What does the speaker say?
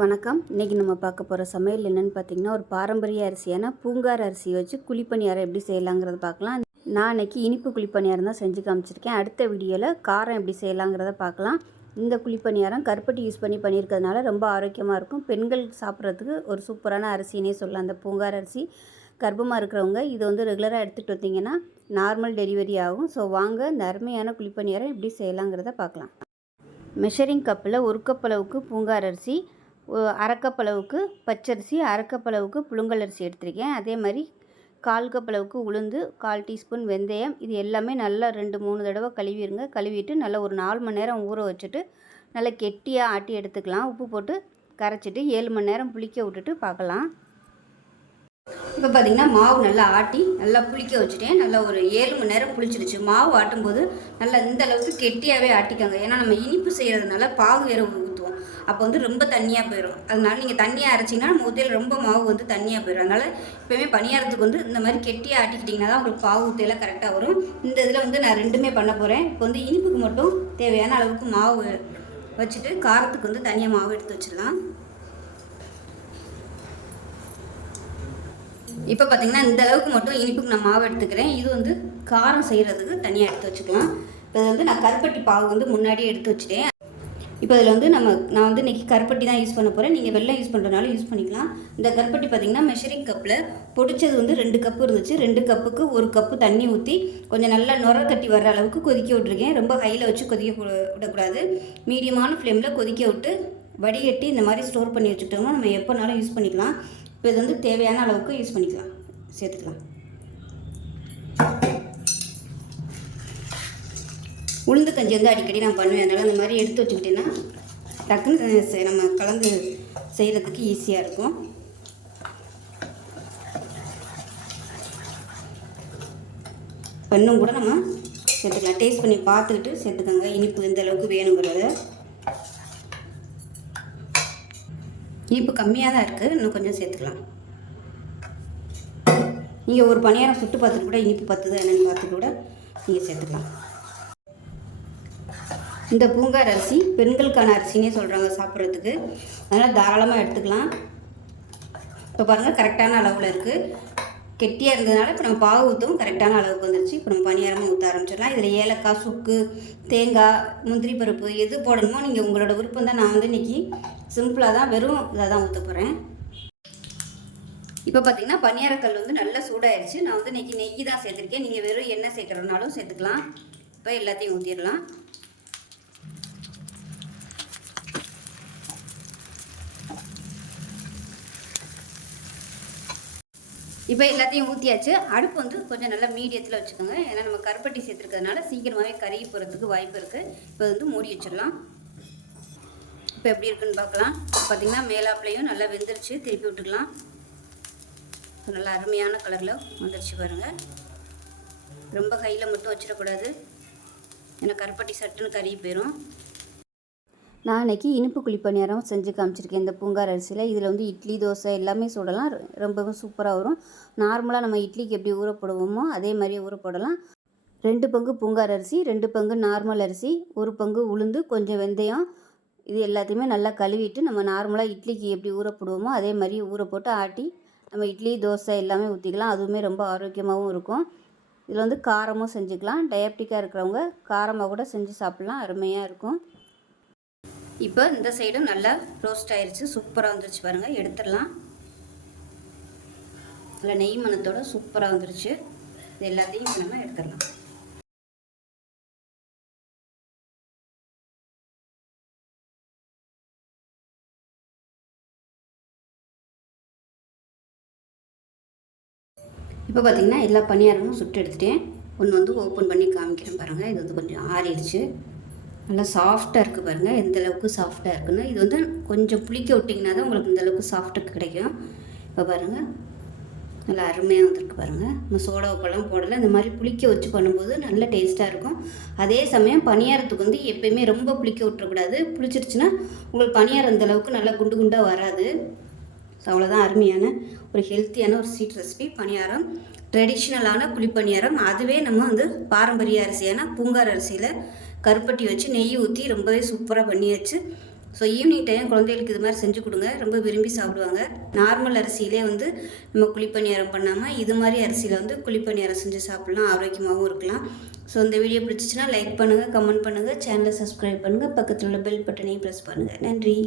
வணக்கம். இன்றைக்கி நம்ம பார்க்க போகிற சமையல் என்னென்னு பார்த்தீங்கன்னா ஒரு பாரம்பரிய அரிசியான பூங்கார் அரிசி வச்சு குழிப்பணியாரம் எப்படி செய்யலாங்கிறத பார்க்கலாம். நான் இன்னைக்கு இனிப்பு குழிப்பணியாரம் தான் செஞ்சு காமிச்சிருக்கேன். அடுத்த வீடியோவில் காரம் எப்படி செய்யலாங்கிறத பார்க்கலாம். இந்த குழிப்பணியாரம் கருப்பட்டி யூஸ் பண்ணி பண்ணியிருக்கிறதுனால ரொம்ப ஆரோக்கியமாக இருக்கும். பெண்கள் சாப்பிட்றதுக்கு ஒரு சூப்பரான அரிசினே சொல்லலாம். அந்த பூங்கார் அரிசி கர்ப்பமாக இருக்கிறவங்க இதை வந்து ரெகுலராக எடுத்துகிட்டு வந்தீங்கன்னா நார்மல் டெலிவரி ஆகும். ஸோ வாங்க இந்த அருமையான குழிப்பணியாரம் எப்படி செய்யலாங்கிறத பார்க்கலாம். மெஷரிங் கப்பில் ஒரு கப் அளவுக்கு பூங்கார் அரிசி ஒ- அளவுக்கு பச்சரிசி அரை அளவுக்கு புழுங்கல் அரிசி எடுத்திருக்கேன். அதே மாதிரி கால் கப் அளவுக்கு உளுந்து கால் டீஸ்பூன் வெந்தயம். இது எல்லாமே நல்லா ரெண்டு மூணு தடவை கழுவிடுங்க கழுவிட்டு நல்லா ஒரு நாலு மணி நேரம் ஊற வச்சுட்டு நல்லா கெட்டியாக ஆட்டி எடுத்துக்கலாம். உப்பு போட்டு கரைச்சிட்டு ஏழு மணி நேரம் புளிக்க விட்டுட்டு பார்க்கலாம். இப்போ பார்த்திங்கன்னா மாவு நல்லா ஆட்டி நல்லா புளிக்க வச்சுட்டேன். நல்லா ஒரு ஏழு மணி நேரம் புளிச்சிருச்சு. மாவு ஆட்டும்போது நல்லா இந்த அளவுக்கு கெட்டியாகவே ஆட்டிக்கோங்க. ஏன்னா நம்ம இனிப்பு செய்கிறதுனால பாகு வேறு அப்போ வந்து ரொம்ப தண்ணியாக போயிடும் அதனால நீங்கள் தண்ணியாக அரைச்சிங்கன்னா மூத்தையில் ரொம்ப மாவு வந்து தண்ணியாக போயிடும் அதனால் எப்போயுமே பணியாரத்துக்கு வந்து இந்த மாதிரி கெட்டியாக ஆட்டிக்கிட்டிங்கன்னா தான் உங்களுக்கு பாவு ஊற்றியெல்லாம் கரெக்டாக வரும். இந்த இதில் வந்து நான் ரெண்டுமே பண்ண போகிறேன் இப்போ வந்து இனிப்புக்கு மட்டும் தேவையான அளவுக்கு மாவு வச்சுட்டு காரத்துக்கு வந்து தனியாக மாவு எடுத்து வச்சிடலாம். இப்போ பார்த்தீங்கன்னா இந்த அளவுக்கு மட்டும் இனிப்புக்கு நான் மாவு எடுத்துக்கிறேன். இது வந்து காரம் செய்கிறதுக்கு தனியாக எடுத்து வச்சுக்கலாம். இப்போ வந்து நான் கருப்பட்டி பாவு வந்து முன்னாடியே எடுத்து வச்சுட்டேன். இப்போ இதில் வந்து நம்ம நான் வந்து இன்றைக்கி கருப்பட்டி தான் யூஸ் பண்ண போகிறேன் நீங்கள் வெள்ளம் யூஸ் பண்ணுறதுனால யூஸ் பண்ணிக்கலாம். இந்த கருப்பட்டி பார்த்திங்கன்னா மெஷரிங் கப்பில் பொடிச்சது வந்து ரெண்டு கப்பு இருந்துச்சு. ரெண்டு கப்புக்கு ஒரு கப்பு தண்ணி ஊற்றி கொஞ்சம் நல்லா நுர கட்டி வர்ற அளவுக்கு கொதிக்க விட்ருக்கேன் ரொம்ப ஹையில் வச்சு கொதிக்க விடக்கூடாது. மீடியமான ஃப்ளேமில் கொதிக்க விட்டு வடிகட்டி இந்த மாதிரி ஸ்டோர் பண்ணி வச்சுக்கிட்டோம்னா நம்ம எப்போனாலும் யூஸ் பண்ணிக்கலாம். இப்போ இது வந்து தேவையான அளவுக்கு யூஸ் பண்ணிக்கலாம். சேர்த்துக்கலாம். உளுந்து கஞ்சி வந்து அடிக்கடி நான் பண்ணுவேன். அதனால் அந்த மாதிரி எடுத்து வச்சுக்கிட்டேன்னா டக்குன்னு நம்ம கலந்து செய்கிறதுக்கு ஈஸியாக இருக்கும். இன்னும் கூட நம்ம சேர்த்துக்கலாம். டேஸ்ட் பண்ணி பார்த்துக்கிட்டு சேர்த்துக்கோங்க. இனிப்பு எந்த அளவுக்கு வேணுங்கிறத. இனிப்பு கம்மியாக தான் இருக்குது இன்னும் கொஞ்சம் சேர்த்துக்கலாம். நீங்கள் ஒரு பணியாரம் சுட்டு பார்த்துட்டு கூட இனிப்பு பத்துதா என்னென்னு பார்த்துட்டு கூட நீங்கள் சேர்த்துக்கலாம். இந்த பூங்கார் அரிசி பெண்களுக்கான அரிசினே சொல்கிறாங்க சாப்பிட்றதுக்கு. அதனால் தாராளமாக எடுத்துக்கலாம். இப்போ பாருங்கள் கரெக்டான அளவில் இருக்குது கெட்டியாக இருந்ததுனால இப்போ நம்ம பாகு ஊற்றவும் கரெக்டான அளவுக்கு வந்துருச்சு. இப்போ நம்ம பணியாரமாக ஊற்ற ஆரம்பிச்சிடலாம். இதில் ஏலக்காய் சுக்கு தேங்காய் முந்திரி பருப்பு எது போடணுமோ நீங்கள் உங்களோட விருப்பம் தான் நான் வந்து இன்றைக்கி சிம்பிளாக தான் வெறும் இதாக தான் ஊற்ற போகிறேன் இப்போ பார்த்தீங்கன்னா பணியாரக்கல் வந்து நல்லா சூடாயிருச்சு. நான் வந்து இன்றைக்கி நெய் தான் சேர்த்துருக்கேன். நீங்கள் வெறும் எண்ணெய் சேர்க்குறதுனாலும் சேர்த்துக்கலாம். இப்போ எல்லாத்தையும் ஊற்றிடலாம் இப்போ எல்லாத்தையும் ஊற்றியாச்சு அடுப்பு வந்து கொஞ்சம் நல்லா மீடியத்தில் வச்சுக்கோங்க. ஏன்னா நம்ம கருப்பட்டி சேர்த்துருக்கிறதுனால சீக்கிரமாகவே கறி போகிறதுக்கு வாய்ப்பு இருக்குது இப்போ வந்து மூடி வச்சிடலாம். இப்போ எப்படி இருக்குன்னு பார்க்கலாம். பார்த்தீங்கன்னா மேலாப்பிலையும் நல்லா வெந்துருச்சு. திருப்பி விட்டுக்கலாம். நல்லா அருமையான கலரில் வந்துருச்சு பாருங்கள் ரொம்ப கையில் மட்டும் வச்சிடக்கூடாது. ஏன்னா கருப்பட்டி சட்டுன்னு கருகி போயிடும் நான் அன்றைக்கி இனிப்பு குழிப்பணியாரம் செஞ்சு காமிச்சிருக்கேன். இந்த பூங்கார் அரிசியில். இதில் வந்து இட்லி தோசை எல்லாமே சுடலாம். ரொம்பவும் சூப்பராக வரும். நார்மலாக நம்ம இட்லிக்கு எப்படி ஊற போடுவோமோ அதே மாதிரியே ஊற போடலாம். ரெண்டு பங்கு பூங்கார் அரிசி ரெண்டு பங்கு நார்மல் அரிசி ஒரு பங்கு உளுந்து கொஞ்சம் வெந்தயம். இது எல்லாத்தையுமே நல்லா கழுவிட்டு நம்ம நார்மலாக இட்லிக்கு எப்படி ஊற போடுவோமோ அதே மாதிரி ஊற போட்டு ஆட்டி நம்ம இட்லி தோசை எல்லாமே ஊற்றிக்கலாம் அதுவுமே ரொம்ப ஆரோக்கியமாகவும் இருக்கும். இதில் வந்து காரமும் செஞ்சுக்கலாம். டயபெட்டிக்காக இருக்கிறவங்க காரமாக கூட செஞ்சு சாப்பிட்லாம். அருமையாக இருக்கும். இப்போ இந்த சைடும் நல்லா ரோஸ்ட் ஆயிடுச்சு சூப்பராக வந்துருச்சு பாருங்கள் எடுத்துடலாம். நல்லா நெய் மணத்தோட சூப்பராக வந்துருச்சு. இது எல்லாத்தையும் நம்ம எடுத்துடலாம். இப்போ பார்த்தீங்கன்னா எல்லா பணியாரமும் சுட்டு எடுத்துட்டேன். ஒன்று வந்து ஓப்பன் பண்ணி காமிக்கிறேன் பாருங்கள் இது வந்து கொஞ்சம் ஆறிடுச்சு. நல்லா சாஃப்டாக இருக்குது பாருங்கள் எந்த அளவுக்கு சாஃப்டாக இருக்குன்னு இது வந்து கொஞ்சம் புளிக்க விட்டிங்கன்னா தான் உங்களுக்கு இந்த அளவுக்கு சாஃப்ட்டு கிடைக்கும். இப்போ பாருங்கள் நல்லா அருமையாக வந்திருக்கு பாருங்கள் நம்ம சோடா உப்பெல்லாம் போடலை. இந்த மாதிரி புளிக்க வச்சு பண்ணும்போது நல்ல டேஸ்ட்டாக இருக்கும். அதே சமயம் பணியாரத்துக்கு வந்து எப்பயுமே ரொம்ப புளிக்க விட்டுறக்கூடாது. புளிச்சிருச்சுன்னா உங்களுக்கு பணியாரம் இந்த அளவுக்கு நல்லா குண்டு குண்டாக வராது. ஸோ அவ்வளோதான் அருமையான ஒரு ஹெல்த்தியான ஒரு ஸ்வீட் ரெசிபி பணியாரம். ட்ரெடிஷ்னலான குழிப்பணியாரம் அதுவே நம்ம வந்து பாரம்பரிய அரிசியான பூங்கார் அரிசியில் கருப்பட்டி வச்சு நெய் ஊற்றி ரொம்பவே சூப்பராக பண்ணியாச்சு. ஸோ ஈவினிங் டைம் குழந்தைகளுக்கு இது மாதிரி செஞ்சு கொடுங்க. ரொம்ப விரும்பி சாப்பிடுவாங்க. நார்மல் அரிசியிலே வந்து நம்ம குழிப்பணியாரம் பண்ணாமல் இது மாதிரி அரிசியில் வந்து குழிப்பணியாரம் செஞ்சு சாப்பிட்லாம். ஆரோக்கியமாகவும் இருக்கலாம். ஸோ இந்த வீடியோ பிடிச்சிச்சின்னா லைக் பண்ணுங்கள் கமெண்ட் பண்ணுங்கள் சேனலை சப்ஸ்கிரைப் பண்ணுங்கள் பக்கத்தில் உள்ள பெல் பட்டனையும் ப்ரெஸ் பண்ணுங்கள் நன்றி.